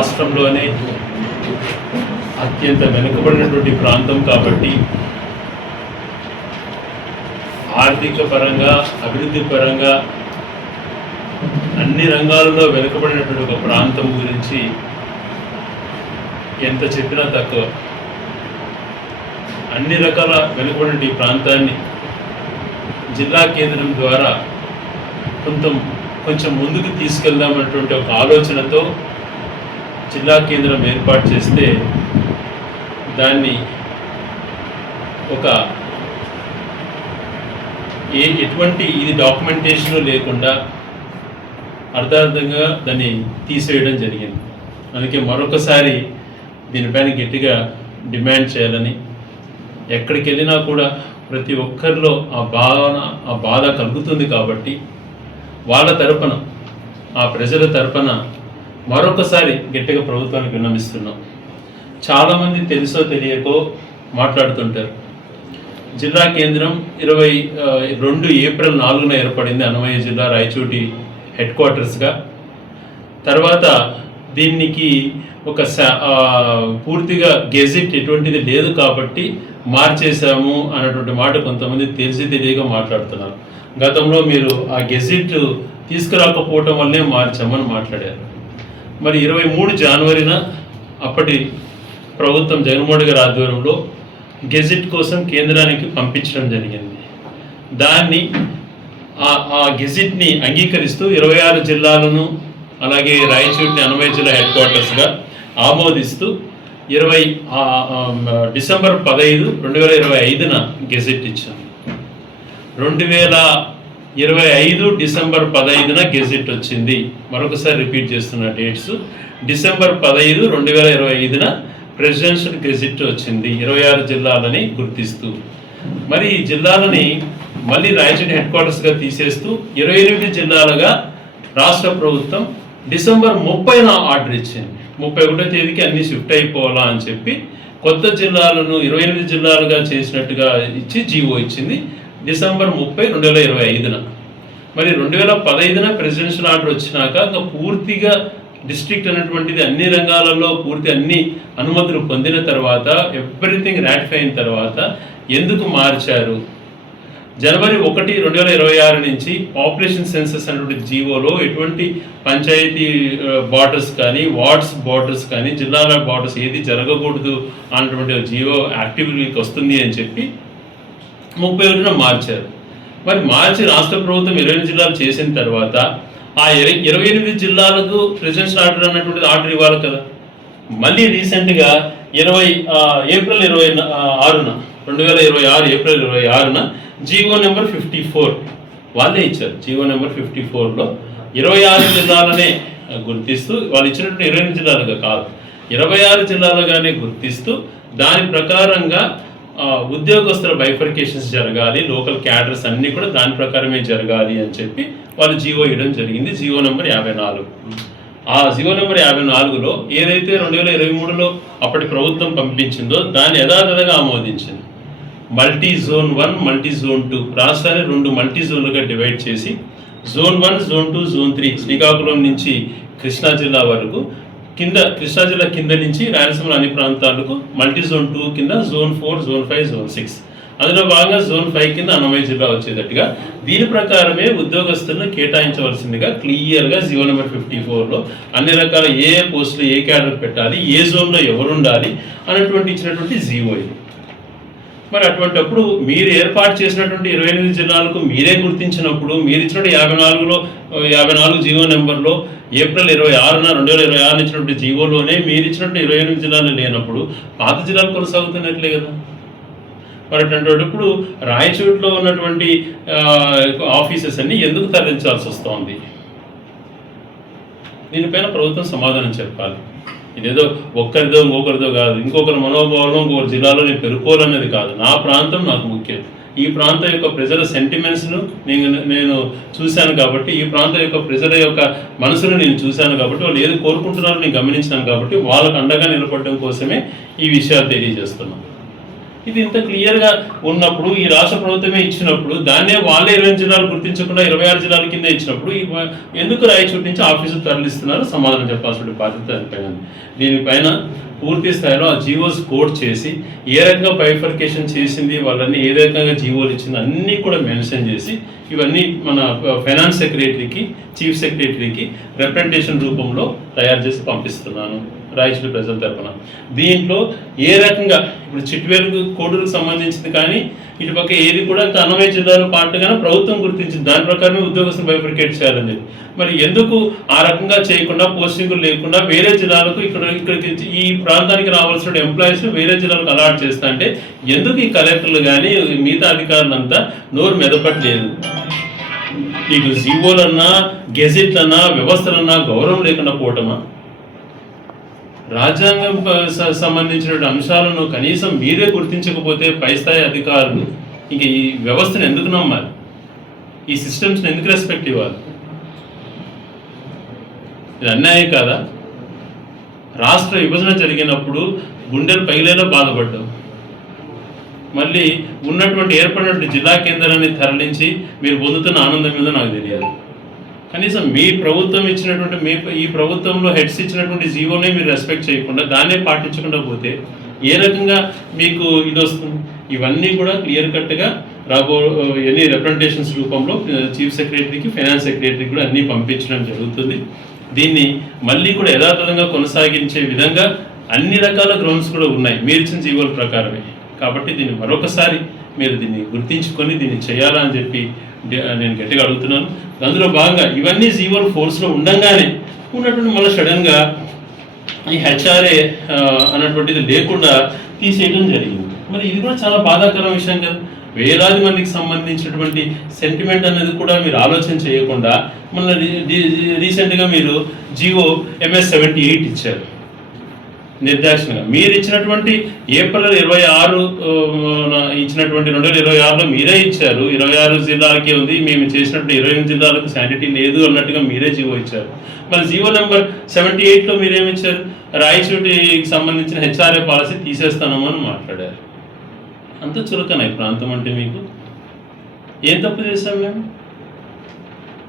రాష్ట్రంలోనే అత్యంత వెనుకబడినటువంటి ప్రాంతం కాబట్టి ఆర్థిక పరంగా, అభివృద్ధి పరంగా అన్ని రంగాలలో వెనుకబడినటువంటి ఒక ప్రాంతం గురించి ఎంత చెప్పినా తక్కువ. అన్ని రకాల వెనుకబడిన ఈ ప్రాంతాన్ని జిల్లా కేంద్రం ద్వారా కొంచెం ముందుకు తీసుకెళ్దామన్నటువంటి ఒక ఆలోచనతో జిల్లా కేంద్రం ఏర్పాటు చేస్తే దాన్ని ఒక ఎటువంటి ఇది డాక్యుమెంటేషన్ లేకుండా అర్థార్థంగా దాన్ని తీసేయడం జరిగింది. అందుకే మరొకసారి దీనిపైన గట్టిగా డిమాండ్ చేయాలని, ఎక్కడికి వెళ్ళినా కూడా ప్రతి ఒక్కరిలో ఆ బాధ కలుగుతుంది కాబట్టి వాళ్ళ తరపున, ఆ ప్రజల తరపున మరొకసారి గట్టిగా ప్రభుత్వానికి విన్నవిస్తున్నాం. చాలామంది తెలుసో తెలియకో మాట్లాడుతుంటారు. జిల్లా కేంద్రం 22 ఏప్రిల్ 4న ఏర్పడింది అన్నమయ్య జిల్లా రాయచోటి హెడ్ క్వార్టర్స్గా. తర్వాత దీనికి ఒక పూర్తిగా గెజిట్ ఎటువంటిది లేదు కాబట్టి మార్చేశాము అన్నటువంటి మాట కొంతమంది తెలిసి తెలియక మాట్లాడుతున్నారు. గతంలో మీరు ఆ గెజిట్ తీసుకురాకపోవటం వల్లే మార్చామని మాట్లాడారు. మరి 23 జనవరిన అప్పటి ప్రభుత్వం జగన్మోహన్ గారి ఆధ్వర్యంలో గెజిట్ కోసం కేంద్రానికి పంపించడం జరిగింది. దాన్ని ఆ గెజిట్ని అంగీకరిస్తూ 26 జిల్లాలను అలాగే రాయచోటిని అన్నమయ్య జిల్లా హెడ్ క్వార్టర్స్గా ఆమోదిస్తూ డిసెంబర్ 15, 2025న గెజిట్ ఇచ్చాం. 2025 డిసెంబర్ 15న గెజిట్ వచ్చింది. మరొకసారి రిపీట్ చేస్తున్న డేట్స్: డిసెంబర్ 15, 2025న ప్రెసిడెన్షియల్ గెజిట్ వచ్చింది 26 జిల్లాలని గుర్తిస్తూ. మరి ఈ జిల్లాలని మళ్ళీ రాయచోటి హెడ్ క్వార్టర్స్గా తీసేస్తూ 28 జిల్లాలుగా రాష్ట్ర ప్రభుత్వం డిసెంబర్ 30న ఆర్డర్ ఇచ్చింది. 31వ తేదీకి అన్ని షిఫ్ట్ అయిపోవాలా అని చెప్పి కొత్త జిల్లాలను 28 జిల్లాలుగా చేసినట్టుగా ఇచ్చి జీవో ఇచ్చింది డిసెంబర్ 30, 2025న. మరి 2015న ప్రెసిడెన్షియల్ ఆర్డర్ వచ్చినాక ఇంకా పూర్తిగా డిస్ట్రిక్ట్ అనేటువంటిది అన్ని రంగాలలో అన్ని అనుమతులు పొందిన తర్వాత, ఎవ్రీథింగ్ రాటిఫై అయిన తర్వాత ఎందుకు మార్చారు? జనవరి 1, 2026 నుంచి పాపులేషన్ సెన్సస్ అనేటువంటి జీవోలో ఎటువంటి పంచాయతీ బార్డర్స్ కానీ, వార్డ్స్ బార్డర్స్ కానీ, జిల్లాల బార్డర్స్ ఏది జరగకూడదు అన్నటువంటి జీవో యాక్టివిటీకి వస్తుంది అని చెప్పి 31న మార్చారు. మరి మార్చి రాష్ట్ర ప్రభుత్వం 28 జిల్లాలు చేసిన తర్వాత ఆ 28 జిల్లాలకు ప్రెసిడెన్షియల్ ఆర్డర్ అన్నటువంటిది ఆర్డర్ ఇవ్వాలి కదా. మళ్ళీ రీసెంట్గా ఏప్రిల్ 26న 2026 ఏప్రిల్ 26న జీవో నెంబర్ 54 వాళ్ళే ఇచ్చారు. జీవో నెంబర్ 54లో 26 జిల్లాలనే గుర్తిస్తూ, వాళ్ళు ఇచ్చినటువంటి 28 జిల్లాలుగా కాదు 26 జిల్లాలుగానే గుర్తిస్తూ దాని ప్రకారంగా ఉద్యోగస్తుల బైఫర్కేషన్స్ జరగాలి, లోకల్ క్యాడర్స్ అన్నీ కూడా దాని ప్రకారమే జరగాలి అని చెప్పి వాళ్ళు జీవో ఇవ్వడం జరిగింది. GO number 54. ఆ జీవో నెంబర్ 54లో ఏదైతే 2023లో అప్పటి ప్రభుత్వం పంపించిందో దాన్ని యథాతథంగా ఆమోదించింది. మల్టీ జోన్ 1, మల్టీ జోన్ 2 రాష్ట్రాన్ని 2 మల్టీ జోన్లుగా డివైడ్ చేసి జోన్ 1, జోన్ 2, జోన్ 3 శ్రీకాకుళం నుంచి కృష్ణా జిల్లా వరకు, కృష్ణా జిల్లా కింద నుంచి రాయలసీమ అన్ని ప్రాంతాలకు మల్టీ జోన్ 2 కింద జోన్ 4, జోన్ 5, జోన్ 6, అందులో భాగంగా జోన్ 5 కింద అన్నమయ్య జిల్లా వచ్చేటట్టుగా దీని ప్రకారమే ఉద్యోగస్తులను కేటాయించవలసిందిగా క్లియర్గా జీవో నెంబర్ 54లో అన్ని రకాల ఏ పోస్టులు ఏ క్యాడర్ పెట్టాలి, ఏ జోన్లో ఎవరు ఉండాలి అన్నటువంటి ఇచ్చినటువంటి జీవో ఇది. మరి అటువంటిప్పుడు మీరు ఏర్పాటు చేసినటువంటి 28 జిల్లాలకు మీరే గుర్తించినప్పుడు, మీరు ఇచ్చినటువంటి 54 జీవో నెంబర్లో ఏప్రిల్ 26న 2026 ఇచ్చినటువంటి జీవోలోనే మీరు ఇచ్చినటువంటి 28 జిల్లాలు లేనప్పుడు పాత జిల్లాలు కొనసాగుతున్నట్లే కదా. మరి అటువంటిప్పుడు రాయచోటిలో ఉన్నటువంటి ఆఫీసెస్ అన్ని ఎందుకు తరలించాల్సి వస్తుంది? దీనిపైన ప్రభుత్వం సమాధానం చెప్పాలి. ఇదేదో ఒక్కరిదో ఇంకొకరిదో కాదు, ఇంకొకరి మనోభావం ఇంకొకరి జిల్లాలో నేను పెరుకోవాలన్నది కాదు. నా ప్రాంతం నాకు ముఖ్యం. ఈ ప్రాంతం యొక్క ప్రజల సెంటిమెంట్స్ను నేను చూశాను కాబట్టి, ఈ ప్రాంతం యొక్క ప్రజల యొక్క మనసును నేను చూశాను కాబట్టి, వాళ్ళు ఏది కోరుకుంటున్నారో నేను గమనించాను కాబట్టి వాళ్ళకు అండగా నిలబడడం కోసమే ఈ విషయాలు తెలియజేస్తున్నాను. ఇది ఇంత క్లియర్గా ఉన్నప్పుడు, ఈ రాష్ట్ర ప్రభుత్వమే ఇచ్చినప్పుడు, దాన్నే వాళ్ళే 20 జిల్లాలు గుర్తించకుండా 26 జిల్లాల కింద ఇచ్చినప్పుడు ఎందుకు రాయచోటి నుంచి ఆఫీసు తరలిస్తున్నారు? సమాధానం చెప్పాల్సిన బాధ్యత దానిపైన. దీనిపైన పూర్తి స్థాయిలో ఆ జీవోస్ కోడ్ చేసి ఏ రకంగా బైఫర్కేషన్ చేసింది, వాళ్ళని ఏ రకంగా జీవోలు ఇచ్చింది అన్నీ కూడా మెన్షన్ చేసి ఇవన్నీ మన ఫైనాన్స్ సెక్రటరీకి, చీఫ్ సెక్రటరీకి రిప్రజెంటేషన్ రూపంలో తయారు చేసి పంపిస్తున్నాను రాయచోటి ప్రజల తరఫున. దీంట్లో ఏ రకంగా ఇప్పుడు చిట్వేలు కోడులకు సంబంధించింది కానీ ఇటుపక్క ఏది కూడా అన్నమయ్య జిల్లాలో పాటుగానే ప్రభుత్వం గుర్తించింది, దాని ప్రకారమే ఉద్యోగస్తులు బైఫర్కేట్ చేయాలని చెప్పి. మరి ఎందుకు ఆ రకంగా చేయకుండా, పోస్టింగులు లేకుండా వేరే జిల్లాలకు ఇక్కడికి ఈ ప్రాంతానికి రావాల్సిన ఎంప్లాయీస్ వేరే జిల్లాలకు అలాట్ చేస్తా అంటే ఎందుకు ఈ కలెక్టర్లు కానీ మిగతా అధికారులంతా నోరు మెదపట్లేదు? నీకు జీవోలన్నా, గెజెట్లన్నా, వ్యవస్థలన్నా గౌరవం లేకుండా పోవటమా? రాజ్యాంగం సంబంధించిన అంశాలను కనీసం మీరే గుర్తించకపోతే పై స్థాయి అధికారులు ఇంక ఈ వ్యవస్థను ఎందుకు నమ్మాలి? ఈ సిస్టమ్స్ని ఎందుకు రెస్పెక్ట్ ఇవ్వాలి? ఇది అన్యాయం కాదా? రాష్ట్ర విభజన జరిగినప్పుడు గుండెలు పగిలేలా బాధపడ్డాం. మళ్ళీ ఉన్నటువంటి ఏర్పడినటువంటి జిల్లా కేంద్రాన్ని తరలించి మీరు పొందుతున్న ఆనందం మీద నాకు తెలియదు. కనీసం మీ ప్రభుత్వం ఇచ్చినటువంటి ఈ ప్రభుత్వంలో హెడ్స్ ఇచ్చినటువంటి జీవోనే మీరు రెస్పెక్ట్ చేయకుండా, దాన్నే పాటించకుండా పోతే ఏ రకంగా మీకు ఇది వస్తుంది? ఇవన్నీ కూడా క్లియర్ కట్గా ఎన్ని రిప్రజెంటేషన్స్ రూపంలో చీఫ్ సెక్రటరీకి, ఫైనాన్స్ సెక్రటరీకి కూడా అన్నీ పంపించడం జరుగుతుంది. దీన్ని మళ్ళీ కూడా యథాతథంగా కొనసాగించే విధంగా అన్ని రకాల గ్రౌండ్స్ కూడా ఉన్నాయి మీరు ఇచ్చిన జీవోల ప్రకారమే. కాబట్టి దీన్ని మరొకసారి మీరు దీన్ని గుర్తించుకొని దీన్ని చేయాలని చెప్పి నేను గట్టిగా అడుగుతున్నాను. అందులో భాగంగా ఇవన్నీ జీవోలు ఫోర్స్లో ఉండగానే ఉన్నటువంటి మళ్ళీ సడన్గా ఈ హెచ్ఆర్ఏ అన్నటువంటిది లేకుండా తీసేయడం జరిగింది. మరి ఇది కూడా చాలా బాధాకరమైన విషయం కదా. వేలాది మందికి సంబంధించినటువంటి సెంటిమెంట్ అనేది కూడా మీరు ఆలోచన చేయకుండా మొన్న రీసెంట్గా మీరు జీవో MS-78 ఇచ్చారు నిర్దేశంగా. మీరు ఇచ్చినటువంటి ఏప్రిల్ 26 ఇచ్చినటువంటి 2026లో మీరే ఇచ్చారు. 26 జిల్లాలకే ఉంది, మేము చేసినట్టు 28 జిల్లాలకు శానిటీ లేదు అన్నట్టుగా మీరే జీవో ఇచ్చారు. మరి జీవో నెంబర్ 78లో మీరేమిచ్చారు? రాయచోటికి సంబంధించిన హెచ్ఆర్ఏ పాలసీ తీసేస్తామని మాట్లాడారు. అంత చులకన ఈ ప్రాంతం అంటే మీకు. ఏం తప్పు చేశాం మేము?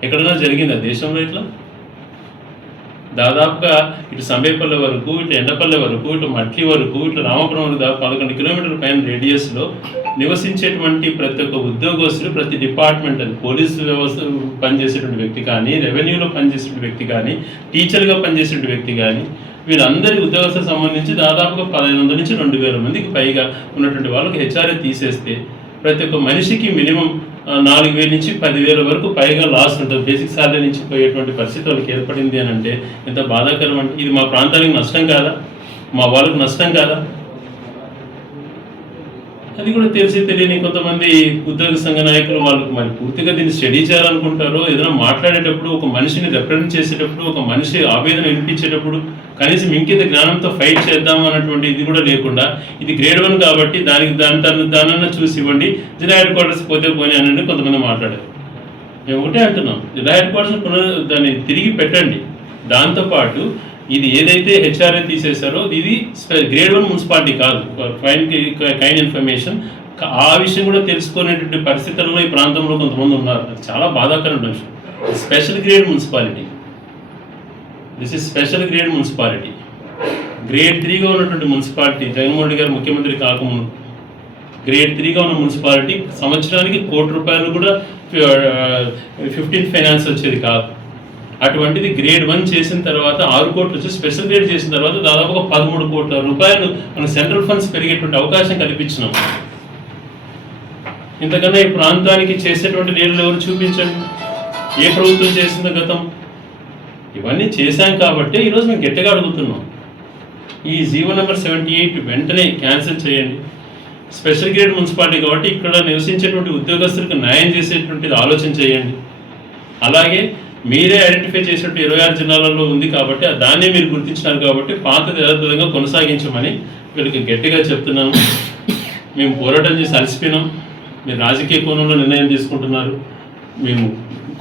ఎక్కడైనా జరిగిందా దేశంలో ఇట్లా? దాదాపుగా ఇటు సంబేపల్లి వరకు, ఇటు ఎండపల్లి వరకు, ఇటు మట్లి వరకు, ఇటు రామపురం వరకు 11 కిలోమీటర్ల పైన రేడియస్లో నివసించేటువంటి ప్రతి ఒక్క ఉద్యోగస్తులు, ప్రతి డిపార్ట్మెంట్, అది పోలీసు వ్యవస్థ పనిచేసేటువంటి వ్యక్తి కానీ, రెవెన్యూలో పనిచేసేటువంటి వ్యక్తి కానీ, టీచర్గా పనిచేసేటువంటి వ్యక్తి కానీ, వీళ్ళందరి ఉద్యోగస్తులకు సంబంధించి దాదాపుగా 1500 నుంచి 2000 మందికి పైగా ఉన్నటువంటి వాళ్ళకి హెచ్ఆర్ఏ తీసేస్తే ప్రతి ఒక్క మనిషికి మినిమం 4000 నుంచి 10,000 వరకు పైగా లాస్ ఉంటుంది. బేసిక్ సాలరీ నుంచి పోయేటువంటి పరిస్థితి వాళ్ళకి ఏర్పడింది అని అంటే ఎంత బాధాకరం అంటే, ఇది మా ప్రాంతానికి నష్టం కాదా? మా వాళ్ళకు నష్టం కాదా? అది కూడా తెలిసి తెలియని కొంతమంది ఉద్యోగ సంఘ నాయకులు వాళ్ళకు మరి పూర్తిగా దీన్ని స్టడీ చేయాలనుకుంటారో, ఏదైనా మాట్లాడేటప్పుడు, ఒక మనిషిని రిప్రజెంట్ చేసేటప్పుడు, ఒక మనిషి ఆవేదన వినిపించేటప్పుడు కనీసం ఇంకింత జ్ఞానంతో ఫైట్ చేద్దాం అన్నటువంటి ఇది కూడా లేకుండా, ఇది గ్రేడ్ 1 కాబట్టి దానన్నా చూసి ఇవ్వండి, జిల్లా హెడ్ క్వార్టర్స్ పోతే పోనీ అని కొంతమంది మాట్లాడారు. మేము ఒకటే అంటున్నాం, జిల్లా హెడ్ క్వార్టర్స్ దాన్ని తిరిగి పెట్టండి. దాంతోపాటు ఇది ఏదైతే హెచ్ఆర్ఏ తీసేశారో ఇది గ్రేడ్ 1 మున్సిపాలిటీ కాదు. కైండ్ ఇన్ఫర్మేషన్ ఆ విషయం కూడా తెలుసుకునేటువంటి పరిస్థితుల్లో ఈ ప్రాంతంలో కొంతమంది ఉన్నారు. అది చాలా బాధాకరమైన విషయం. Special grade municipality, this is special grade municipality. Grade 3గా ఉన్నటువంటి మున్సిపాలిటీ, జగన్మోహన్ రెడ్డి గారు ముఖ్యమంత్రి కాకముందు గ్రేడ్ 3గా ఉన్న మున్సిపాలిటీ సంవత్సరానికి ₹1 కూడా 15 ఫైనాన్స్ వచ్చేది కాదు. అటువంటిది గ్రేడ్ 1 చేసిన తర్వాత 6 కోట్లు వచ్చి స్పెషల్ గ్రేడ్ చేసిన తర్వాత దాదాపుగా ₹13 కోట్ల మన సెంట్రల్ ఫండ్స్ పెరిగేటువంటి అవకాశం కల్పించినాం. ఇంతకన్నా ఈ ప్రాంతానికి చేసేటువంటి లీడర్లు ఎవరు చూపించండి? ఏ ప్రభుత్వం చేసిందో గతం? ఇవన్నీ చేశాం కాబట్టి ఈరోజు మేము గట్టిగా అడుగుతున్నాం, ఈ జీవో నెంబర్ 78 వెంటనే క్యాన్సిల్ చేయండి. స్పెషల్ గ్రేడ్ మున్సిపాలిటీ కాబట్టి ఇక్కడ నివసించేటువంటి ఉద్యోగస్తులకు న్యాయం చేసేటువంటిది ఆలోచన చేయండి. అలాగే మీరే ఐడెంటిఫై చేసినట్టు 26 జిల్లాలలో ఉంది కాబట్టి దాన్నే మీరు గుర్తించినారు కాబట్టి పాతది యథాతథంగా కొనసాగించమని వీళ్ళకి గట్టిగా చెప్తున్నాను. మేము పోరాటం చేసి అలసిపోయినాం. మీరు రాజకీయ కోణంలో నిర్ణయం తీసుకుంటున్నారు, మేము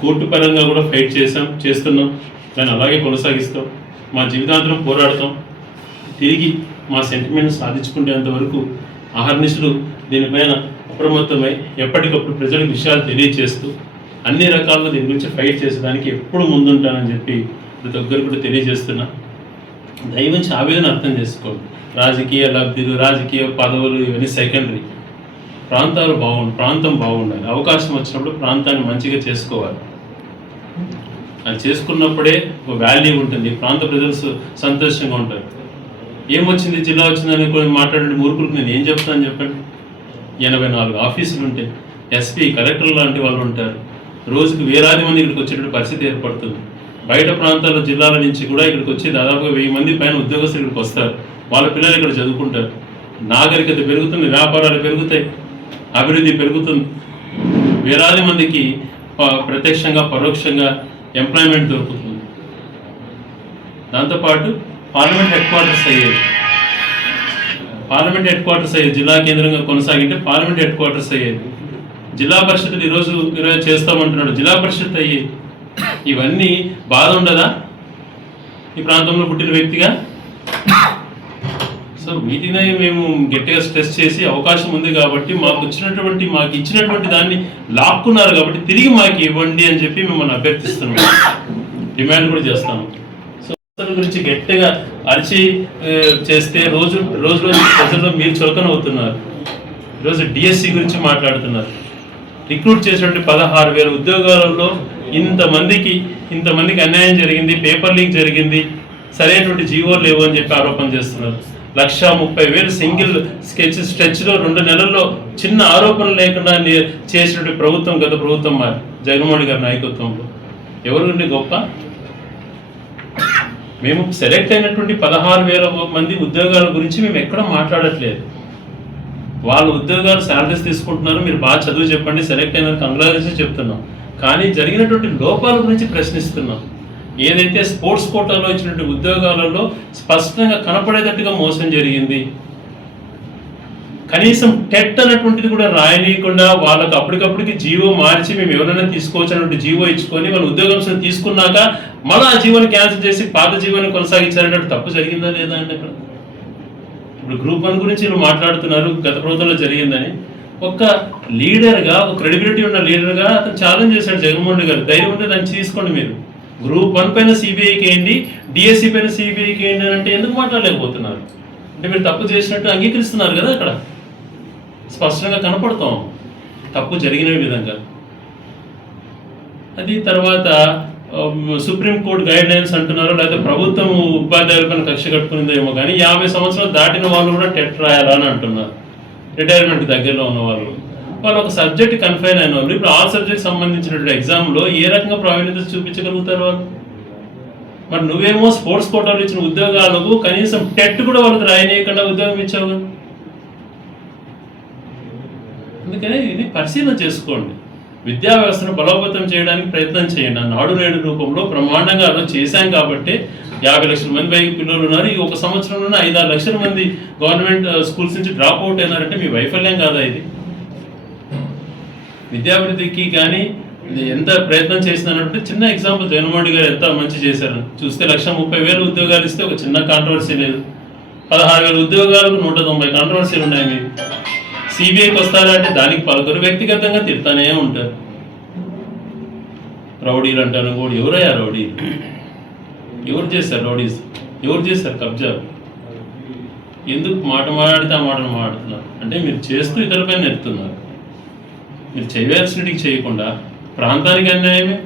కోర్టు పరంగా కూడా ఫైట్ చేస్తున్నాం, దాన్ని అలాగే కొనసాగిస్తాం. మా జీవితాంతరం పోరాడతాం. తిరిగి మా సెంటిమెంట్ సాధించుకునేంత వరకు అహర్నిశలు దీనిపైన అప్రమత్తమై ఎప్పటికప్పుడు ప్రజలకు విషయాలు తెలియచేస్తూ అన్ని రకాలుగా దీని గురించి ఫైట్ చేసేదానికి ఎప్పుడు ముందుంటానని చెప్పి ప్రతి ఒక్కరు కూడా తెలియజేస్తున్నా. దయవుంచి ఆవేదన అర్థం చేసుకోండి. రాజకీయ లబ్ధులు, రాజకీయ పదవులు ఇవన్నీ సెకండరీ. ప్రాంతం బాగుండాలి. అవకాశం వచ్చినప్పుడు ప్రాంతాన్ని మంచిగా చేసుకోవాలి. అది చేసుకున్నప్పుడే ఒక వాల్యూ ఉంటుంది. ప్రాంత ప్రజలు సంతోషంగా ఉంటారు. ఏమొచ్చింది, జిల్లా వచ్చిందని కొన్ని మాట్లాడండి మూర్ఖులకు నేను ఏం చెప్తాను చెప్పండి. 84 ఆఫీసులు ఉంటాయి. ఎస్పీ, కలెక్టర్ లాంటి వాళ్ళు ఉంటారు. రోజుకు వేలాది మంది ఇక్కడికి వచ్చేటువంటి పరిస్థితి ఏర్పడుతుంది. బయట ప్రాంతాల జిల్లాల నుంచి కూడా ఇక్కడికి వచ్చి దాదాపుగా 1000 మంది పైన ఉద్యోగస్తులు ఇక్కడికి వస్తారు. వాళ్ళ పిల్లలు ఇక్కడ చదువుకుంటారు. నాగరికత పెరుగుతుంది, వ్యాపారాలు పెరుగుతాయి, అభివృద్ధి పెరుగుతుంది. వేలాది మందికి ప్రత్యక్షంగా పరోక్షంగా ఎంప్లాయ్మెంట్ దొరుకుతుంది. దాంతోపాటు పార్లమెంట్ హెడ్ క్వార్టర్స్ అయ్యేది జిల్లా కేంద్రంగా కొనసాగింటే పార్లమెంట్ హెడ్ క్వార్టర్స్ అయ్యేది. జిల్లా పరిషత్తులు ఈరోజు చేస్తామంటున్నాడు, జిల్లా పరిషత్ అయ్యేది. ఇవన్నీ బాధ ఉండదా ఈ ప్రాంతంలో పుట్టిన వ్యక్తిగా? సో వీటినే మేము గట్టిగా స్ట్రెస్ చేసి అవకాశం ఉంది కాబట్టి మాకు ఇచ్చినటువంటి దాన్ని లాక్కున్నారు కాబట్టి తిరిగి మాకు ఇవ్వండి అని చెప్పి మిమ్మల్ని అభ్యర్థిస్తున్నాం, డిమాండ్ కూడా చేస్తాము. సో గురించి గట్టిగా అరిచి చేస్తే రోజు ప్రజల్లో మీరు చులకన అవుతున్నారు. ఈరోజు డిఎస్సి గురించి మాట్లాడుతున్నారు. రిక్రూట్ చేసినటువంటి 16,000 ఉద్యోగాలలో ఇంతమందికి అన్యాయం జరిగింది, పేపర్ లీక్ జరిగింది, సరైనటువంటి జీవోలు లేవు అని చెప్పి ఆరోపణ చేస్తున్నారు. 1,30,000 సింగిల్ స్ట్రెచ్లో 2 నెలల్లో చిన్న ఆరోపణలు లేకుండా చేసినటువంటి ప్రభుత్వం గత ప్రభుత్వం జగన్మోహన్ గారి నాయకత్వంలో. ఎవరు గొప్ప? మేము సెలెక్ట్ అయినటువంటి 16,000 మంది ఉద్యోగాల గురించి మేము ఎక్కడ మాట్లాడట్లేదు. వాళ్ళ ఉద్యోగాలు శాలరీస్ తీసుకుంటున్నారు, మీరు బాగా చదువు చెప్పండి, సెలెక్ట్ అయిన కంగ్రాచులేషన్ చెప్తున్నాం. కానీ జరిగినటువంటి లోపాల గురించి ప్రశ్నిస్తున్నాం. ఏదైతే స్పోర్ట్స్ కోటాలో ఇచ్చినటువంటి ఉద్యోగాలలో స్పష్టంగా కనపడేటట్టుగా మోసం జరిగింది. కనీసం టెట్ అనేటువంటిది కూడా రాయనీయకుండా వాళ్ళకి అప్పటికప్పటికి జీవో మార్చి మేము ఎవరైనా తీసుకోవచ్చు అన్నటువంటి జీవో ఇచ్చుకొని వాళ్ళ ఉద్యోగం తీసుకున్నాక మళ్ళీ ఆ జీవోని క్యాన్సిల్ చేసి పాత జీవోని కొనసాగించారంటే తప్పు జరిగిందా లేదా అండి? ఇక్కడ ఇప్పుడు గ్రూప్ 1 గురించి వీళ్ళు మాట్లాడుతున్నారు, గత ప్రభుత్వంలో జరిగిందని. ఒక లీడర్గా, ఒక క్రెడిబిలిటీ ఉన్న లీడర్గా అతను ఛాలెంజ్ చేశాడు జగన్మోహన్ గారు. ధైర్యం ఉంటే దాన్ని తీసుకోండి. మీరు గ్రూప్ 1 పైన సిబిఐకి వేయండి, డిఎస్సి పైన సిబిఐకి వేయండి అని అంటే ఎందుకు మాట్లాడలేకపోతున్నారు? అంటే మీరు తప్పు చేసినట్టు అంగీకరిస్తున్నారు కదా, అక్కడ స్పష్టంగా కనపడతాం తప్పు జరిగిన విధంగా. అది తర్వాత సుప్రీంకోర్టు గైడ్ లైన్స్ అంటున్నారు, లేకపోతే ప్రభుత్వం ఉపాధ్యాయులపైన కక్ష కట్టుకునిందేమో కానీ 50 సంవత్సరాలు దాటిన వాళ్ళు కూడా టెట్ రాయాలా అని అంటున్నారు. రిటైర్మెంట్ దగ్గరలో ఉన్న వాళ్ళు ఒక సబ్జెక్ట్ కన్ఫైన్ అయిన వాళ్ళు ఇప్పుడు ఆ సబ్జెక్ట్ సంబంధించినటువంటి ఎగ్జామ్లో ఏ రకంగా ప్రావీణ్యత చూపించగలుగుతారు వాళ్ళు? మరి నువ్వేమో స్పోర్ట్స్ కోటాలు ఇచ్చిన ఉద్యోగాలకు కనీసం టెట్ కూడా వాళ్ళకి రాయనీయకుండా ఉద్యోగం ఇచ్చావు. అందుకని ఇది పరిశీలన చేసుకోండి. విద్యా వ్యవస్థను బలోపేతం చేయడానికి ప్రయత్నం చేయండి. నాడు నేడు రూపంలో బ్రహ్మాండంగా అలా చేశాం కాబట్టి 50 లక్షల మంది పైకి పిల్లలు ఉన్నారు. ఈ ఒక సంవత్సరంలోనే 5-6 లక్షల మంది గవర్నమెంట్ స్కూల్స్ నుంచి డ్రాప్ అవుట్ అయినారంటే మీ వైఫల్యం కాదా ఇది? విద్యాభివృద్ధికి కానీ ఎంత ప్రయత్నం చేసినారంటే చిన్న ఎగ్జాంపుల్ జగన్మోహన్ గారు ఎంత మంచి చేశారు చూస్తే 1,30,000 ఉద్యోగాలు ఇస్తే ఒక చిన్న కాంట్రవర్సీ లేదు. 16,000 ఉద్యోగాలకు 190 కాంట్రవర్సీలు ఉన్నాయి. మీరు సిబిఐకి వస్తారంటే దానికి పలువురు వ్యక్తిగతంగా తిడతానే ఉంటారు. రౌడీలు అంటారు కూడా. ఎవరయ్యా రౌడీ? ఎవరు చేస్తారు రౌడీస్? ఎవరు చేస్తారు కబ్జా? ఎందుకు మాట్లాడితే ఆ మాటలు మాట్లాడుతున్నారు అంటే మీరు చేస్తూ ఇతరులపైన నెడుతున్నారు. మీరు చేయవలసినటికి చేయకుండా ప్రాంతానికి అన్యాయమే,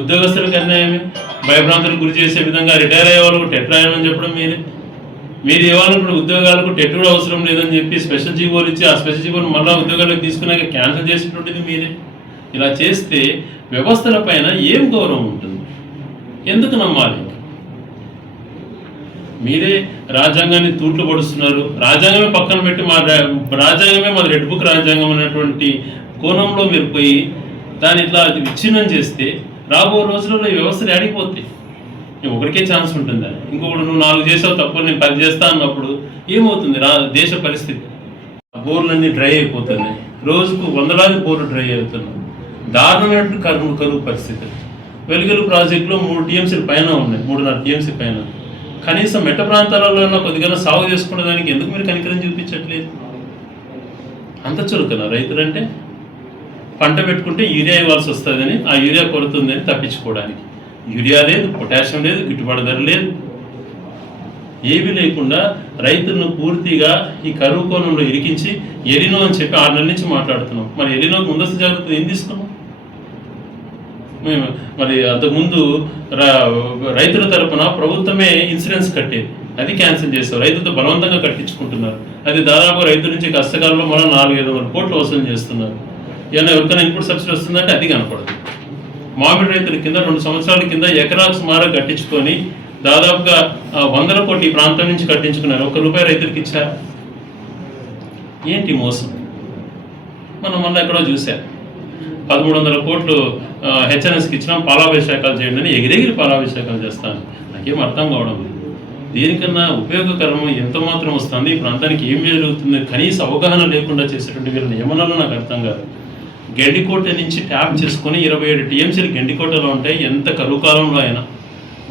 ఉద్యోగస్తులకు అన్యాయమే, భయభ్రాంతులకు గురి చేసే విధంగా రిటైర్ అయ్యే వాళ్ళకు టెట్ రాయమని చెప్పడం మీరు ఇవ్వాలన్నప్పుడు ఉద్యోగాలకు టెట్ కూడా అవసరం లేదని చెప్పి స్పెషల్ జీవోలు ఇచ్చి ఆ స్పెషల్ జీవోలు మళ్ళీ ఉద్యోగాలకు తీసుకున్నాక క్యాన్సిల్ చేసేటువంటిది మీరే. ఇలా చేస్తే వ్యవస్థల పైన ఏం గౌరవం ఉంటుంది? ఎందుకు నమ్మాలి? మీరే రాజ్యాంగాన్ని తూట్లు పడుస్తున్నారు. రాజ్యాంగమే పక్కన పెట్టి రాజ్యాంగమే మాది రెడ్ బుక్ రాజ్యాంగం అనేటువంటి కోణంలో మీరు పోయి దాన్ని ఇట్లా విచ్ఛిన్నం చేస్తే రాబో రోజులలో ఈ వ్యవస్థలు ఆడిపోతాయి. ఒకరికే ఛాన్స్ ఉంటుందా? ఇంకొకటి నువ్వు 4 చేసావు తప్ప నేను 10 చేస్తా అన్నప్పుడు ఏమవుతుంది దేశ పరిస్థితి? బోర్లన్నీ డ్రై అయిపోతున్నాయి. రోజుకు 100,000 బోర్లు డ్రై అవుతున్నాయి. దారుణమైనటువంటి కరువు పరిస్థితి. వెలుగులు ప్రాజెక్టులో 3 టీఎంసీల పైన ఉన్నాయి, 3.5 టీఎంసీ పైన. కనీసం మెట్ట ప్రాంతాలలో కొద్దిగా సాగు చేసుకునే దానికి ఎందుకు మీరు కనికరం చూపించట్లేదు? అంత చురుకున రైతులంటే పంట పెట్టుకుంటే యూరియా ఇవ్వాల్సి వస్తుందని, ఆ యూరియా కొడుతుందని తప్పించుకోవడానికి. యూరియా లేదు, పొటాషియం లేదు, గిట్టుబాటు ధర లేదు, ఏమీ లేకుండా రైతులను పూర్తిగా ఈ కరువు కోణంలో ఇరికించి ఎలినో అని చెప్పి 6 నెలల నుంచి మాట్లాడుతున్నాం. మరి ఎలినోకి ముందస్తు జాగ్రత్తలు ఏం తీసుకున్నాం? మేము మరి అంతకుముందు రైతుల తరపున ప్రభుత్వమే ఇన్సూరెన్స్ కట్టేది, అది క్యాన్సిల్ చేస్తారు. రైతులతో బలవంతంగా కట్టించుకుంటున్నారు. అది దాదాపు రైతు నుంచి కష్టకాలంలో మనం 400-500 కోట్లు వసూలు చేస్తున్నారు. ఏమైనా ఎవరికైనా ఇన్పుట్ సబ్సిడీ వస్తుందంటే అది కనపడదు. మామిడి రైతుల కింద 2 సంవత్సరాల కింద ఎకరాకు సుమారు కట్టించుకొని దాదాపుగా 100 కోట్ల ప్రాంతం నుంచి కట్టించుకున్నారు. ₹1 రైతులకు ఇచ్చారు. ఏంటి మోసం? మనం మళ్ళీ ఎక్కడో చూసాం, 1300 కోట్లు హెచ్ఎన్ఎస్కి ఇచ్చినాం, పాలాభిషేకాలు చేయండి అని ఎగిరెగిరి పాలాభిషేకాలు చేస్తాను. నాకేం అర్థం కావడం లేదు. దీనికన్నా ఉపయోగకరం ఎంత మాత్రం వస్తుంది, ఈ ప్రాంతానికి ఏం జరుగుతుంది కనీస అవగాహన లేకుండా చేసేటువంటి వీళ్ళ నియమనాలు నాకు అర్థం కాదు. గెండికోట నుంచి ట్యాప్ చేసుకొని 27 టీఎంసీలు గెండికోటలో ఉంటాయి. ఎంత కరువు కాలంలో అయినా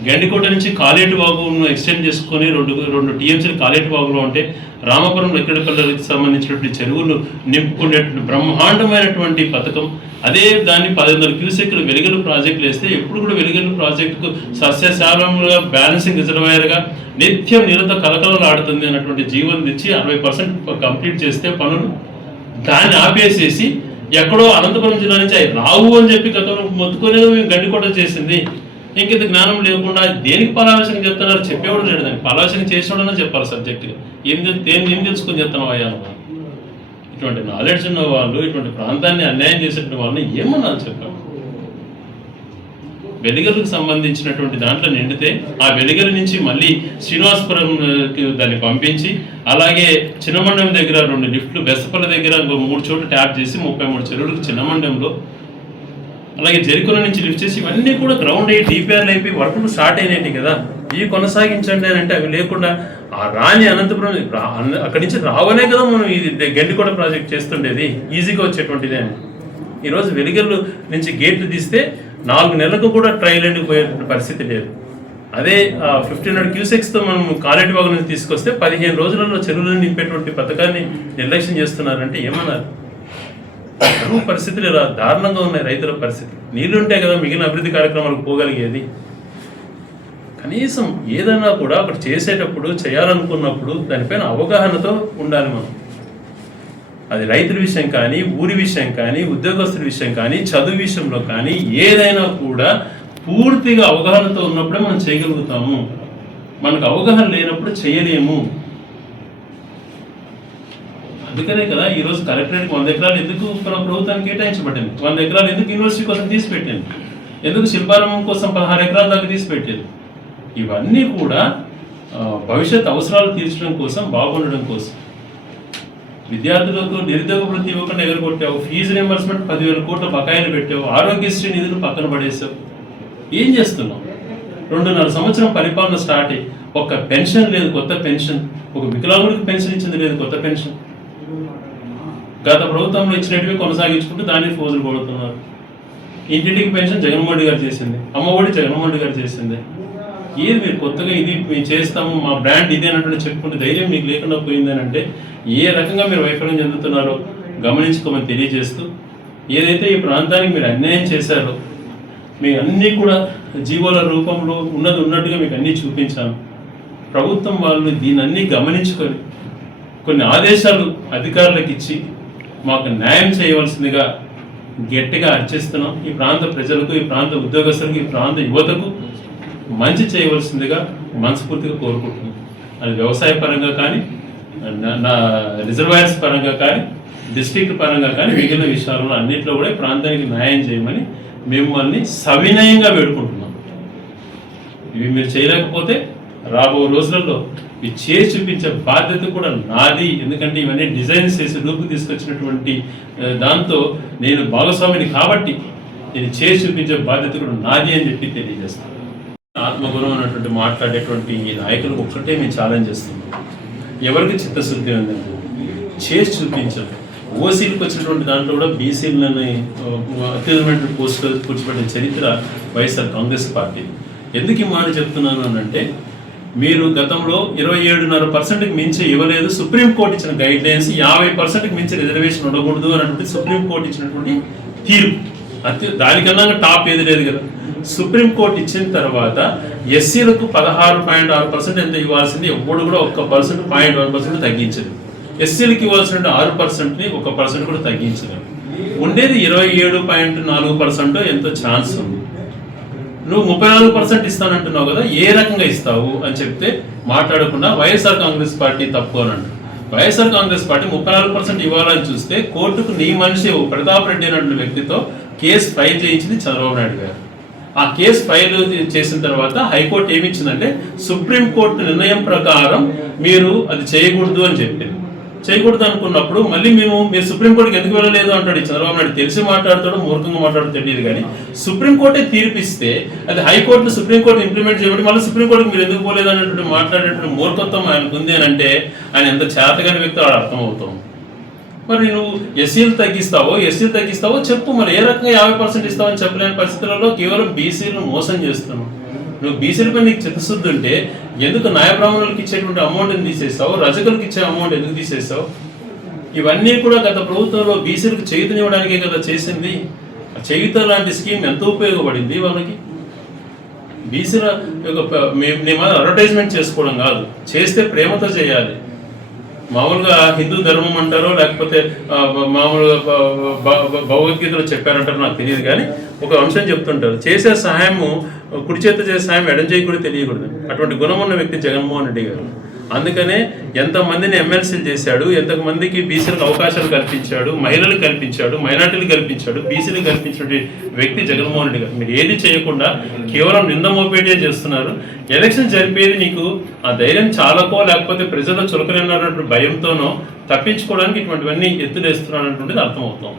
గండికోట నుంచి కాలేటి వాగును ఎక్స్టెండ్ చేసుకొని 2 టీఎంసీలు కాలేటి వాగులో ఉంటే రామపురం లెక్కడపల్లెకి సంబంధించినటువంటి చెరువులు నింపుకునేటువంటి బ్రహ్మాండమైనటువంటి పథకం. అదే దాన్ని 1500 క్యూసెక్లు వెలుగలు ప్రాజెక్టులు వేస్తే ఎప్పుడు కూడా వెలుగలు ప్రాజెక్టుకు సస్యశాలంగా బ్యాలెన్సింగ్ రిజర్వాయర్గా నిత్యం నీళ్ళతో కలకలలాడుతుంది అన్నటువంటి జీవనం తెచ్చి 60% కంప్లీట్ చేస్తే పనులు దాన్ని ఆపేసేసి ఎక్కడో అనంతపురం జిల్లా నుంచి అవి రావు అని చెప్పి గతంలో మొత్తుకునేది మేము గండికోట చేసింది. ఇంకింత జ్ఞానం లేకుండా దేనికి పరామర్శం చెప్తున్నారు? చెప్పేవాడు లేడు. దానికి పరామర్శం చేసేవాడన్నా చెప్పాలి సబ్జెక్టుగా. ఏం తెలుసుకొని చెప్తున్నావు అయ్యా? ఇటువంటి నాలెడ్జ్ ఉన్న వాళ్ళు, ఇటువంటి ప్రాంతాన్ని అన్యాయం చేసేటువంటి వాళ్ళని ఏమన్నారు చెప్పారు? వెలిగలకు సంబంధించినటువంటి దాంట్లో నిండితే ఆ వెలిగల నుంచి మళ్ళీ శ్రీనివాసపురంకి దాన్ని పంపించి, అలాగే చిన్నమండం దగ్గర 2 లిఫ్ట్లు, బెస్తపల్లి దగ్గర 3 చోట్ల ట్యాప్ చేసి 33 చెరువులకు చిన్నమండంలో, అలాగే జరికొన నుంచి లిఫ్ట్ చేసి ఇవన్నీ కూడా గ్రౌండ్ అయ్యి డిపిఆర్లు అయిపోయి వర్కులు స్టార్ట్ అయినాయి కదా. ఇవి కొనసాగించండి అని అంటే అవి లేకుండా ఆ రాని అనంతపురం అక్కడి నుంచి రావనే కదా మనం ఇది గెండికోట ప్రాజెక్ట్ చేస్తుండేది, ఈజీగా వచ్చేటువంటిదే అని. ఈరోజు వెలిగళ్ళు నుంచి గేట్లు తీస్తే 4 నెలలకు కూడా ట్రయల్ ఎండ్కి పోయేటువంటి పరిస్థితి లేదు. అదే 1500 క్యూసెక్స్తో మనం కాలేటి వాగు నుంచి తీసుకొస్తే 15 రోజులలో చెరువులను నింపేటువంటి పథకాన్ని నిర్లక్ష్యం చేస్తున్నారంటే ఏమన్నారు? కరువు పరిస్థితులు ఇలా దారుణంగా ఉన్నాయి. రైతుల పరిస్థితి నీళ్లు ఉంటే కదా మిగిలిన అభివృద్ధి కార్యక్రమాలకు పోగలిగేది. కనీసం ఏదైనా కూడా అక్కడ చేసేటప్పుడు, చేయాలనుకున్నప్పుడు దానిపైన అవగాహనతో ఉండాలి మనం. అది రైతుల విషయం కానీ, ఊరి విషయం కానీ, ఉద్యోగస్తుల విషయం కానీ, చదువు విషయంలో కానీ ఏదైనా కూడా పూర్తిగా అవగాహనతో ఉన్నప్పుడే మనం చేయగలుగుతాము. మనకు అవగాహన లేనప్పుడు చేయలేము. అందుకనే కదా ఈరోజు కలెక్టరేట్కి 100 ఎకరాలు ఎందుకు ప్రభుత్వానికి కేటాయించబడింది, 100 ఎకరాలు ఎందుకు యూనివర్సిటీ కోసం తీసిపెట్టింది, ఎందుకు శిల్పారామం కోసం 16 ఎకరాల దాకా తీసిపెట్టేది. ఇవన్నీ కూడా భవిష్యత్ అవసరాలు తీర్చడం కోసం, బాగుండడం కోసం. విద్యార్థులకు నిరుద్యోగ వృత్తి ఇవ్వకుండా ఎగరగొట్టావు, ఫీజు రియంబర్స్మెంట్ 10,000 కోట్ల బకాయిలు పెట్టావు, ఆరోగ్యశ్రీ నిధులు పక్కన పడేసావు. ఏం చేస్తున్నావు? 2.5 సంవత్సరం పరిపాలన స్టార్ట్ అయ్యి ఒక్క పెన్షన్ లేదు, కొత్త పెన్షన్. ఒక వికలాంగుడికి పెన్షన్ ఇచ్చింది లేదు, కొత్త పెన్షన్. గత ప్రభుత్వంలో ఇచ్చినట్టుగా కొనసాగించుకుంటూ దాన్ని ఫోజులు కొడుతున్నారు. ఇంటింటికి పెన్షన్ జగన్మోహన్ రెడ్డి గారు చేసింది, అమ్మఒడి జగన్మోహన్ రెడ్డి గారు చేసింది. ఏది మీరు కొత్తగా ఇది మేము చేస్తాము, మా బ్రాండ్ ఇదే అన్నట్టు చెప్పుకుంటే ధైర్యం మీకు లేకుండా పోయిందని అంటే ఏ రకంగా మీరు వైఫల్యం చెందుతున్నారో గమనించుకోమని తెలియజేస్తూ, ఏదైతే ఈ ప్రాంతానికి మీరు అన్యాయం చేశారో మీకు అన్నీ కూడా జీవోల రూపంలో ఉన్నట్టుగా మీకు అన్నీ చూపించాను. ప్రభుత్వం వాళ్ళు దీన్ని అన్నీ గమనించుకొని కొన్ని ఆదేశాలు అధికారులకు ఇచ్చి మాకు న్యాయం చేయవలసిందిగా గట్టిగా అర్చిస్తున్నాం. ఈ ప్రాంత ప్రజలకు, ఈ ప్రాంత ఉద్యోగస్తులకు, ఈ ప్రాంత యువతకు మంచి చేయవలసిందిగా మనస్ఫూర్తిగా కోరుకుంటున్నాం. అది వ్యవసాయ పరంగా కానీ, నా రిజర్వాయర్స్ పరంగా కానీ, డిస్ట్రిక్ట్ పరంగా కానీ, మిగిలిన విషయాలలో అన్నింటిలో కూడా ప్రాంతానికి న్యాయం చేయమని మేము వాళ్ళని సవినయంగా వేడుకుంటున్నాం. ఇవి మీరు చేయలేకపోతే రాబో రోజులలో ఇవి చేసి చూపించే బాధ్యత కూడా నాది. ఎందుకంటే ఇవన్నీ డిజైన్స్ చేసి రూపు తీసుకొచ్చినటువంటి దాంతో నేను భాగస్వామిని కాబట్టి నేను చేసి చూపించే బాధ్యత కూడా నాది అని చెప్పి తెలియజేస్తాను. ఆత్మగౌరవం అన్నటువంటి మాట్లాడేటువంటి నాయకులకు ఒక్కటే మేము ఛాలెంజ్ చేస్తున్నాం. ఎవరికి చిత్తశుద్ధి ఉందండి, చేసి చూపించాం. ఓసీలకు వచ్చినటువంటి దాంట్లో కూడా బీసీలని అత్యున్నత పోస్టులు కూర్చోబెట్టిన చరిత్ర వైఎస్ఆర్ కాంగ్రెస్ పార్టీ. ఎందుకు ఈ మాట చెప్తున్నాను అని అంటే, మీరు గతంలో 27.5%కి మించి ఇవ్వలేదు. సుప్రీంకోర్టు ఇచ్చిన గైడ్ లైన్స్ 50%కి మించి రిజర్వేషన్ ఉండకూడదు అన్నటువంటి సుప్రీంకోర్టు ఇచ్చినటువంటి తీర్పు. దానికన్నా టాప్ ఏది లేదు కదా. సుప్రీంకోర్టు ఇచ్చిన తర్వాత ఎస్సీలకు 16.6% ఎంత ఇవ్వాల్సింది ఎప్పుడు కూడా 1% 0.1% తగ్గించదు. ఎస్సీలకు ఇవ్వాల్సిన 6%ని 1% కూడా తగ్గించదు. ఉండేది 27.4% ఎంతో ఛాన్స్ ఉంది. నువ్వు 34% ఇస్తానంటున్నావు కదా, ఏ రకంగా ఇస్తావు అని చెప్తే మాట్లాడకుండా వైఎస్ఆర్ కాంగ్రెస్ పార్టీ తప్పు అని అంటారు. వైఎస్ఆర్ కాంగ్రెస్ పార్టీ 34% ఇవ్వాలని చూస్తే కోర్టుకు నీ మనిషి ప్రతాప్ రెడ్డి అనే వ్యక్తితో కేసు ఫైల్ చేయించింది చంద్రబాబు నాయుడు గారు. ఆ కేసు ఫైల్ చేసిన తర్వాత హైకోర్టు ఏమి ఇచ్చిందంటే సుప్రీంకోర్టు నిర్ణయం ప్రకారం మీరు అది చేయకూడదు అని చెప్పింది. చేయకూడదు అనుకున్నప్పుడు మళ్ళీ మీరు సుప్రీంకోర్టుకి ఎందుకు వెళ్ళలేదు అంటాడు చంద్రబాబు నాయుడు. తెలిసి మాట్లాడతాడు, మూర్ఖంగా మాట్లాడతాడు తెలియదు, కానీ సుప్రీంకోర్టే తీర్పిస్తే అది హైకోర్టు సుప్రీంకోర్టు ఇంప్లిమెంట్ చేయబడి మళ్ళీ సుప్రీంకోర్టుకి మీరు ఎందుకు పోలేదు అన్నటువంటి మాట్లాడేటువంటి మూర్ఖత్వం ఆయనకు ఉంది అని అంటే ఆయన ఎంత చేతగాని వ్యక్తి వాడు అర్థమవుతాం. మరి నువ్వు ఎస్సీలు తగ్గిస్తావో చెప్పు. మరి ఏ రకంగా 50% ఇస్తావని చెప్పలేని పరిస్థితులలో కేవలం బీసీలను మోసం చేస్తున్నావు. నువ్వు బీసీలపై నీకు చిత్తశుద్ధి ఉంటే ఎందుకు న్యాయబ్రాహ్మణులకు ఇచ్చేటువంటి అమౌంట్ని తీసేస్తావు, రజకులకు ఇచ్చే అమౌంట్ ఎందుకు తీసేస్తావు? ఇవన్నీ కూడా గత ప్రభుత్వంలో బీసీలకు చేయూతనివ్వడానికే కదా చేసింది. చేయూత లాంటి స్కీమ్ ఎంత ఉపయోగపడింది వాళ్ళకి? బీసీల మేము అడ్వర్టైజ్మెంట్ చేసుకోవడం కాదు, చేస్తే ప్రేమతో చేయాలి. మామూలుగా హిందూ ధర్మం అంటారో లేకపోతే మామూలుగా భగవద్గీతలో చెప్పారంటారో నాకు తెలియదు, కానీ ఒక అంశం చెప్తుంటారు, చేసే సహాయము కుడి చేత చేసే సహాయం ఎడం చేయి కూడా తెలియకూడదు. అటువంటి గుణం ఉన్న వ్యక్తి జగన్మోహన్ రెడ్డి గారు. అందుకనే ఎంతమందిని ఎమ్మెల్సీలు చేశాడు, ఎంతమందికి బీసీలకు అవకాశాలు కల్పించాడు, మహిళలకు కల్పించాడు, మైనార్టీలు కల్పించాడు, బీసీలకు కల్పించిన వ్యక్తి జగన్మోహన్ రెడ్డి గారు. మీరు ఏది చేయకుండా కేవలం నింద మోపేటే చేస్తున్నారు. ఎలక్షన్ జరిపేది నీకు ఆ ధైర్యం చాలకో లేకపోతే ప్రజల్లో చులకనన్నటువంటి భయంతోనో తప్పించుకోవడానికి ఇటువంటివన్నీ ఎత్తులేస్తున్నారన్నటువంటిది అర్థమవుతాం.